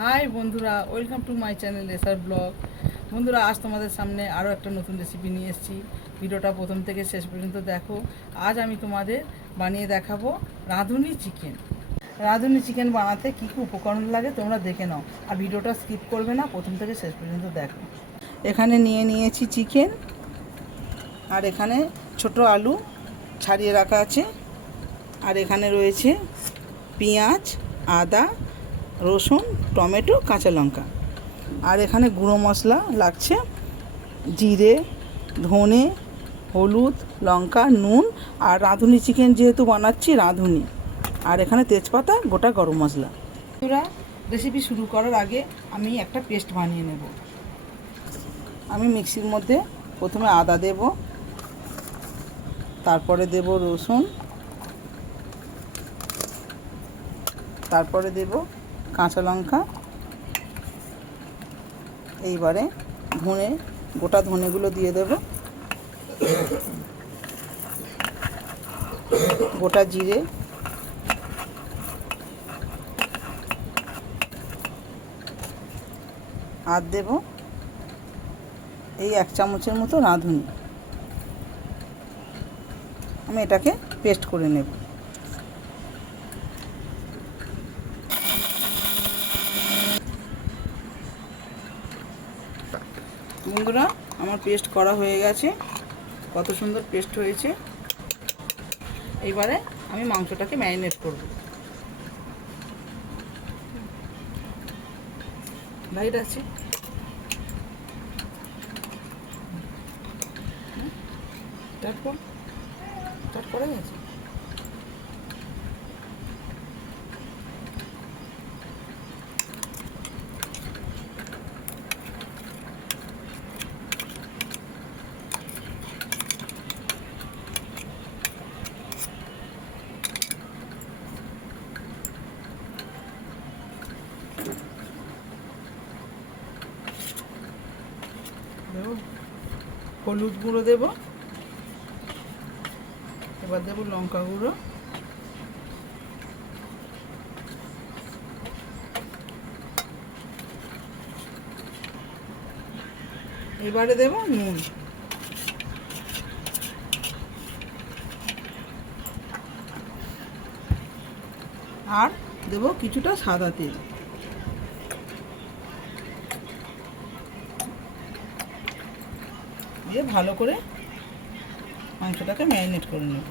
High বন্ধুরা, welcome to my channel SR blog. বন্ধুরা, আজ তোমাদের সামনে আরও একটা নতুন রেসিপি নিয়ে এসেছি। ভিডিওটা প্রথম থেকে শেষ পর্যন্ত দেখো। আজ আমি তোমাদের বানিয়ে দেখাবো রাঁধুনি চিকেন। রাঁধুনি চিকেন বানাতে কী কী উপকরণ লাগে তোমরা দেখে নাও, আর ভিডিওটা স্কিপ করবে না, প্রথম থেকে শেষ পর্যন্ত দেখো। এখানে নিয়ে নিয়েছি চিকেন, আর এখানে ছোট আলু ছাড়িয়ে রাখা আছে, আর এখানে রয়েছে পেঁয়াজ, আদা, রসুন, টমেটো, কাঁচা লঙ্কা। আর এখানে গুঁড়ো মশলা লাগছে জিরে, ধনে, হলুদ, লঙ্কা, নুন, আর রাঁধুনি চিকেন যেহেতু বানাচ্ছি রাঁধুনি, আর এখানে তেজপাতা, গোটা গরম মশলা। বন্ধুরা, রেসিপি শুরু করার আগে আমি একটা পেস্ট বানিয়ে নেব। আমি মিক্সির মধ্যে প্রথমে আদা দেব, তারপরে দেব রসুন, তারপরে দেব কাঁচা লঙ্কা, এইবারে ধনে, গোটা ধনেগুলো দিয়ে দেব, গোটা জিরে, আর দেব এই 1 চামচের মতো রাঁধুনি। আমি এটাকে পেস্ট করে নেব। বন্ধুরা, আমার পেস্ট করা হয়ে গেছে, কত সুন্দর পেস্ট হয়েছে। এইবারে আমি মাংসটাকে ম্যারিনেট করব। লাইট আছে, স্টার্ট করে গেছে। হলুদ গুঁড়ো দেব, এবার দেব লঙ্কা গুঁড়ো, এবারে দেব নুন, আর দেব কিছুটা সাদা তেল। দিয়ে ভালো করে মাংসটাকে ম্যারিনেট করে নেব।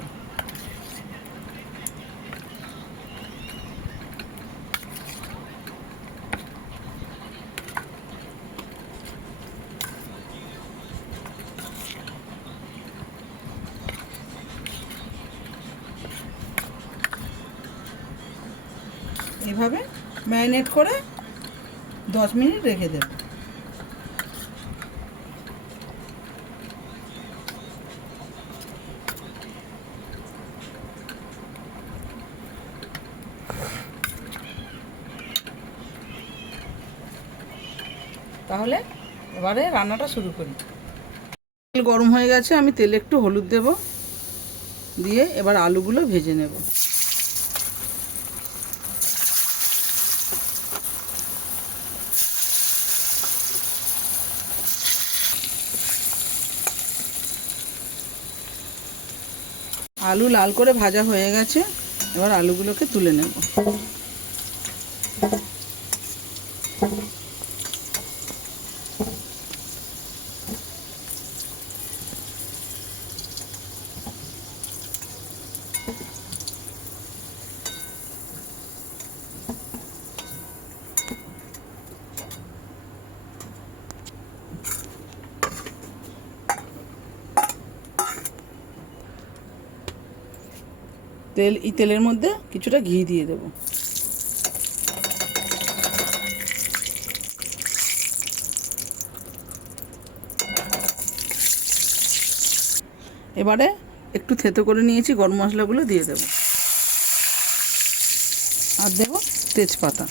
এইভাবে ম্যারিনেট করে 10 মিনিট রেখে দেব। তাহলে এবারে রান্নাটা শুরু করি। তেল গরম হয়ে গেছে, আমি তেলে একটু হলুদ দেব, দিয়ে এবার আলুগুলো ভেজে নেব। আলু লাল করে ভাজা হয়ে গেছে, এবার আলুগুলোকে তুলে নেব। তেলের মধ্যে কিছুটা ঘি দিয়ে দেব। এবারে একটু থেতো করে নিয়েছি গরম মশলাগুলো দিয়ে দেব, আর দেব তেজপাতা।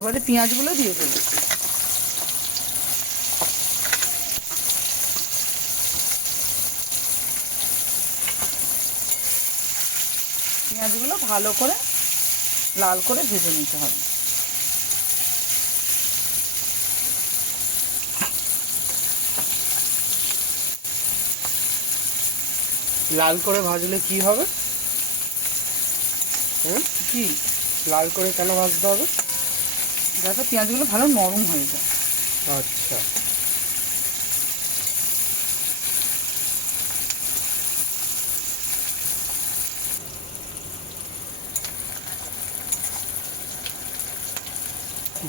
এবারে পেঁয়াজগুলো দিয়ে দেব। পেঁয়াজগুলো ভালো করে লাল করে ভেজে নিতে হবে। লাল করে ভাজলে কি হবে? কি লাল করে কেন ভাজতে হবে? যাতে পেঁয়াজগুলো ভালো নরম হয়ে যায়। আচ্ছা,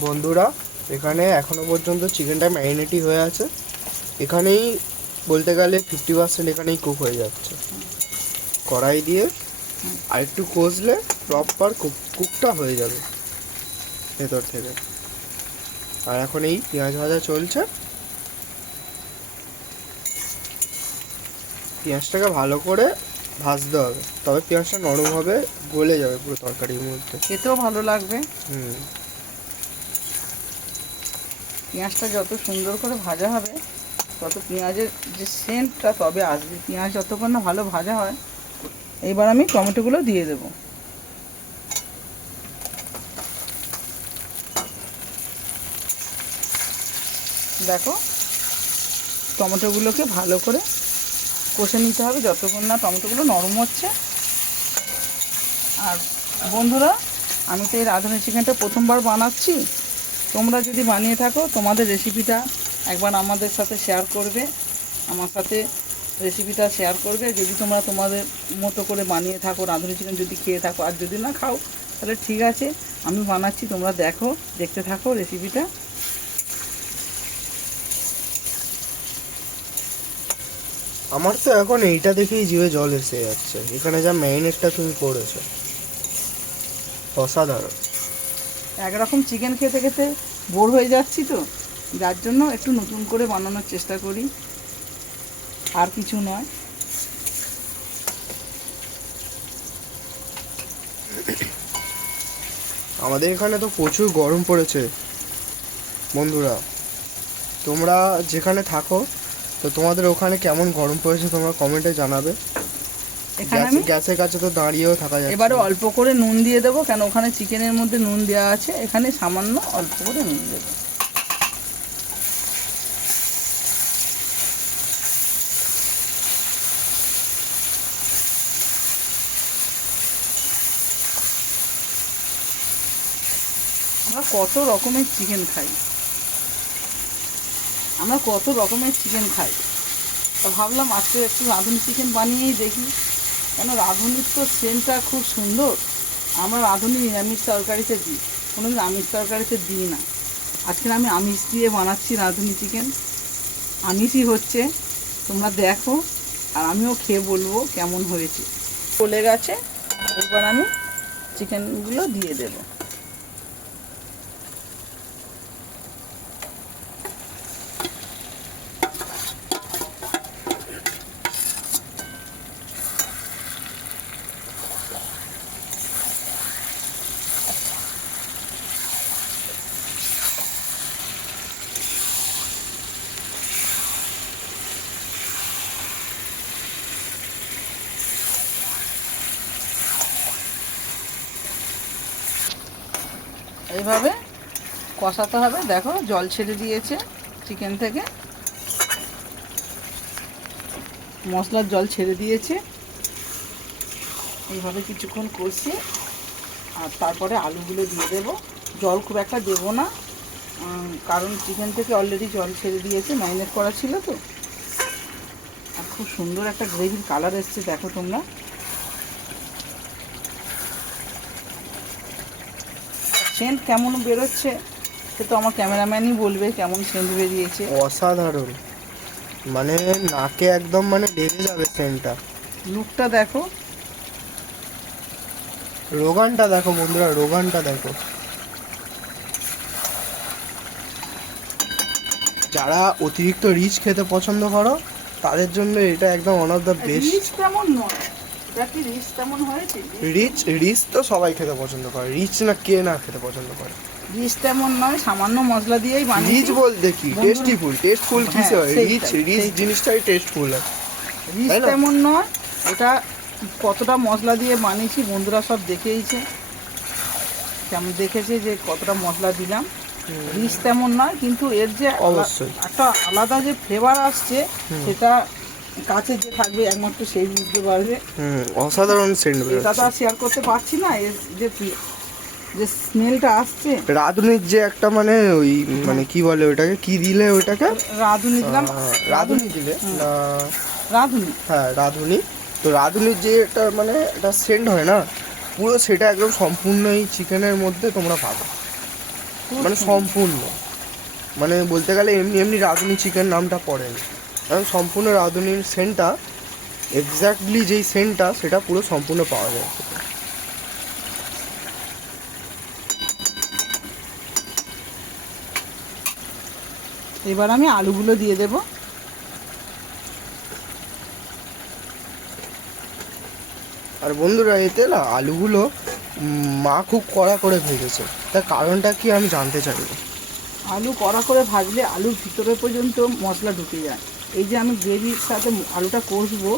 বন্ধুরা এখানে এখনো পর্যন্ত চিকেনটা ম্যারিনেটই হয়ে আছে। এখানেই বলতে গেলে 50% এখানেই কুক হয়ে যাচ্ছে। কড়াই দিয়ে আর একটু কষলে প্রপার কুকটা হয়ে যাবে ভেতর থেকে। আর এখন এই পেঁয়াজ ভাজা চলছে। পেঁয়াজটাকে ভালো করে ভাজতে হবে, তবে পেঁয়াজটা নরম হবে, গলে যাবে পুরো তরকারির মধ্যে, খেতেও ভালো লাগবে। হুম। পেঁয়াজটা যত সুন্দর করে ভাজা হবে তত পেঁয়াজের যে সেন্টটা তবে আসবে। পেঁয়াজ যতক্ষণ না ভালো ভাজা হয়। এইবার আমি টমেটোগুলো দিয়ে দেব। দেখো, টমেটোগুলোকে ভালো করে কষে নিতে হবে যতক্ষণ না টমেটোগুলো নরম হচ্ছে। আর বন্ধুরা, আমি তো এই রাঁধুনি চিকেনটা প্রথমবার বানাচ্ছি। তোমরা যদি বানিয়ে থাকো তোমাদের রেসিপিটা একবার আমাদের সাথে শেয়ার করবে, আমার সাথে রেসিপিটা শেয়ার করবে। যদি তোমরা তোমাদের মতো করে বানিয়ে থাকো, রাঁধুনি চিকেন যদি খেয়ে থাকো, আর যদি না খাও তাহলে ঠিক আছে, আমি বানাচ্ছি, তোমরা দেখো, দেখতে থাকো রেসিপিটা। আমার তো এখন এইটা দেখেই জিভে জল এসে যাচ্ছে। এখানে যা ম্যারিনেটটা তুমি করেছো অসাধারণ। একরকম চিকেন খেতে খেতে বোর হয়ে যাচ্ছি, তো যার জন্য একটু নতুন করে বানানোর চেষ্টা করি, আর কিছু নয়। আমাদের এখানে তো প্রচুর গরম পড়েছে বন্ধুরা। তোমরা যেখানে থাকো তো তোমাদের ওখানে কেমন গরম পড়েছে তোমরা কমেন্টে জানাবে। এখানে আমি গ্যাসের কাছে তো দাঁড়িয়েও থাকা যাচ্ছে এবারে না। অল্প করে নুন দিয়ে দেবো, কেন ওখানে চিকেনের মধ্যে নুন দেওয়া আছে, এখানে সামান্য অল্প করে নুন দেবো। আমরা কত রকমের চিকেন খাই, আমরা কত রকমের চিকেন খাই। তা ভাবলাম আজকে একটু রাঁধুনি চিকেন বানিয়েই দেখি, কেন রাঁধুনির তো সেন্টটা খুব সুন্দর। আমরা রাঁধুনি নিরামিষ তরকারিতে দিই, কোনোদিন আমিষ তরকারিতে দিই না। আজকে আমি আমিষ দিয়ে বানাচ্ছি রাঁধুনি চিকেন, আমিষই হচ্ছে। তোমরা দেখো, আর আমিও খেয়ে বলবো কেমন হয়েছে। চলে গেছে, এবার আমি চিকেনগুলো দিয়ে দেবো। এইভাবে কষাতে হবে। দেখো জল ছেড়ে দিয়েছে চিকেন থেকে, মশলার জল ছেড়ে দিয়েছে। এইভাবে কিছুক্ষণ কষিয়ে আর তারপরে আলুগুলো দিয়ে দেবো। জল খুব একটা দেবো না, কারণ চিকেন থেকে অলরেডি জল ছেড়ে দিয়েছে, ম্যারিনেট করা ছিল তো। আর খুব সুন্দর একটা গ্রেভির কালার এসছে, দেখো তোমরা। সেন্ট কেমন বেরোচ্ছে সে তো আমার ক্যামেরাম্যানই বলবে কেমন সেন্ট বেরিয়েছে। অসাধারণ, মানে নাকে একদম মানে লেগে যাবে সেন্টটা। লুকটা দেখো, রোগানটা দেখো বন্ধুরা, রোগানটা দেখো। যারা অতিরিক্ত রিচ খেতে পছন্দ করো তাদের জন্য এটা একদম one of the best. Rich তেমন নয়, এটা কি রিচ তেমন হয়েছে? রিচ তো সবাই খেতে পছন্দ করে, রিচ না কে না খেতে পছন্দ করে। রিচ তেমন নয়, সামান্য মশলা দিয়েই রিচ বানিয়েছি। বলতে কি টেস্টফুল কিসে হয়? রিচ জিনিসটাই টেস্টফুল হয়, রিচ তাই না? তেমন নয়, এটা কতটা মশলা দিয়ে বানিয়েছি বন্ধুরা সব দেখেইছে। কেমন দেখেছে যে কতটা মশলা দিলাম। রিচ তেমন নয়, কিন্তু এর যে অবশ্যই। একটা আলাদা যে ফ্লেভার আসছে সেটা কাছে যে থাকবে একমাত্র সেই বুঝতে পারবে। অসাধারণ সেন্ট এটা তো বেরোচ্ছে। আর শেয়ার করতে পারছি না, এর যে যে স্মেলটা আসছে। রাঁধুনির যে একটা মানে ওই মানে কি বলে ওটাকে, কি দিলে ওটাকে? রাঁধুনি দিলাম। রাঁধুনি দিলে না? রাঁধুনি। হ্যাঁ রাঁধুনি। তো রাঁধুনির যে একটা মানে একটা সেন্ট হয় না, পুরো সেটা একদম সম্পূর্ণ এই চিকেনের মধ্যে তোমরা পাবে, মানে সম্পূর্ণ। মানে বলতে গেলে এমনি এমনি রাঁধুনি চিকেন নামটা পড়েনি, কারণ সম্পূর্ণ রাঁধুনির সেন্টটা, এক্স্যাক্টলি যেই সেন্টটা সেটা পুরো সম্পূর্ণ পাওয়া যায়। এবার আমি আলুগুলো দিয়ে দেব। আর বন্ধুরা এতে না আলুগুলো মা খুব কড়া করে ভেজেছে, তার কারণটা কি আমি জানতে চাইব। আলু কড়া করে ভাজলে আলুর ভিতরে পর্যন্ত মশলা ঢুকে যায়। এই যে আমি গ্রেভির সাথে আলুটা কষবো,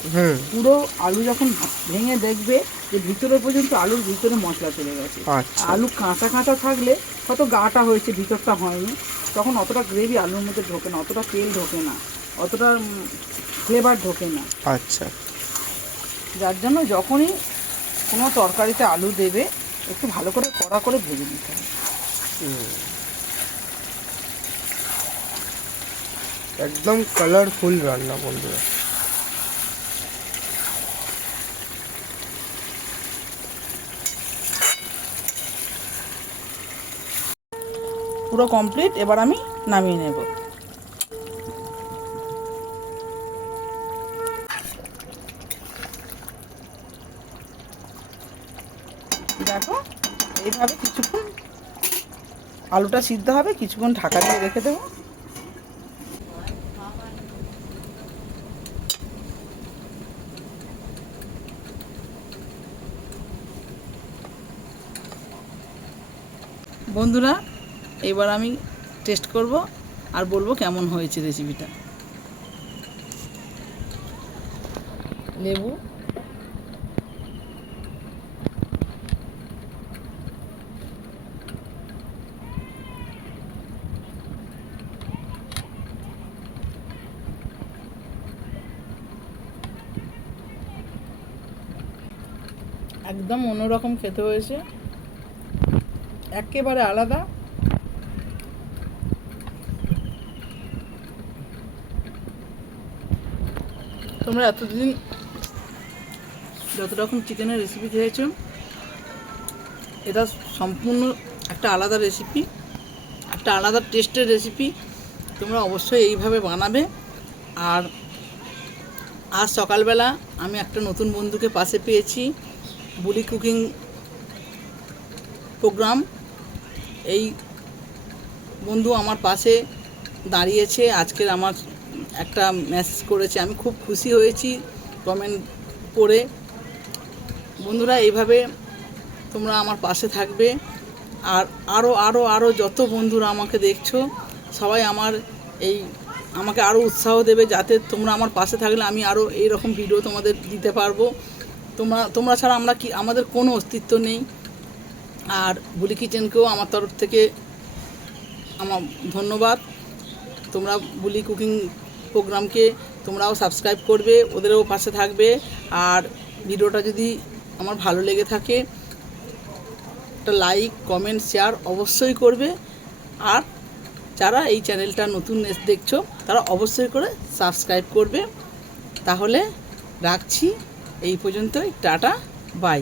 পুরো আলু যখন ভেঙে দেখবে যে ভিতরে পর্যন্ত আলুর ভিতরে মশলা চলে গেছে। আচ্ছা। আলু কাঁচা কাঁচা থাকলে হয়তো গাটা হয়েছে, ভিতরটা হয়নি, তখন অতটা গ্রেভি আলুর মধ্যে ঢোকে না, অতটা তেল ঢোকে না, অতটা ফ্লেভার ঢোকে না। আচ্ছা। যার জন্য যখনই কোনো তরকারিতে আলু দেবে একটু ভালো করে কড়া করে ভেজে নিতে হবে। একদম কালারফুল রান্না বন্ধুরা। পুরো কমপ্লিট, এবার আমি নামিয়ে নেব। দেখো এইভাবে কিছুক্ষণ আলুটা সিদ্ধ হবে, কিছুক্ষণ ঢাকা দিয়ে রেখে দেবো। বন্ধুরা এবার আমি টেস্ট করব আর বলবো কেমন হয়েছে রেসিপিটা। লেবু, একদম অন্যরকম খেতে হয়েছে, একেবারে আলাদা। তোমরা এতদিন যত রকম চিকেনের রেসিপি খেয়েছো, এটা সম্পূর্ণ একটা আলাদা রেসিপি, একটা আলাদা টেস্টের রেসিপি। তোমরা অবশ্যই এইভাবে বানাবে। আর আজ সকালবেলা আমি একটা নতুন বন্ধুকে পাশে পেয়েছি, বুলি কুকিং প্রোগ্রাম। এই বন্ধু আমার পাশে দাঁড়িয়েছে, আজকের আমার একটা মেসেজ করেছে, আমি খুব খুশি হয়েছি কমেন্ট পড়ে। বন্ধুরা এইভাবে তোমরা আমার পাশে থাকবে। আর আরও আরও আরও যত বন্ধুরা আমাকে দেখছো সবাই আমাকে আরও উৎসাহ দেবে, যাতে তোমরা আমার পাশে থাকলে আমি আরও এইরকম ভিডিও তোমাদের দিতে পারবো। তোমরা ছাড়া আমাদের কোনো অস্তিত্ব নেই। আর বুলি কিচেনকেও আমার তরফ থেকে আমার ধন্যবাদ। তোমরা বুলি কুকিং প্রোগ্রামকে তোমরাও সাবস্ক্রাইব করবে, ওদেরও পাশে থাকবে। আর ভিডিওটা যদি আমার ভালো লেগে থাকে একটা লাইক, কমেন্ট, শেয়ার অবশ্যই করবে। আর যারা এই চ্যানেলটা নতুন দেখছো তারা অবশ্যই করে সাবস্ক্রাইব করবে। তাহলে রাখছি এই পর্যন্তই, টাটা, বাই।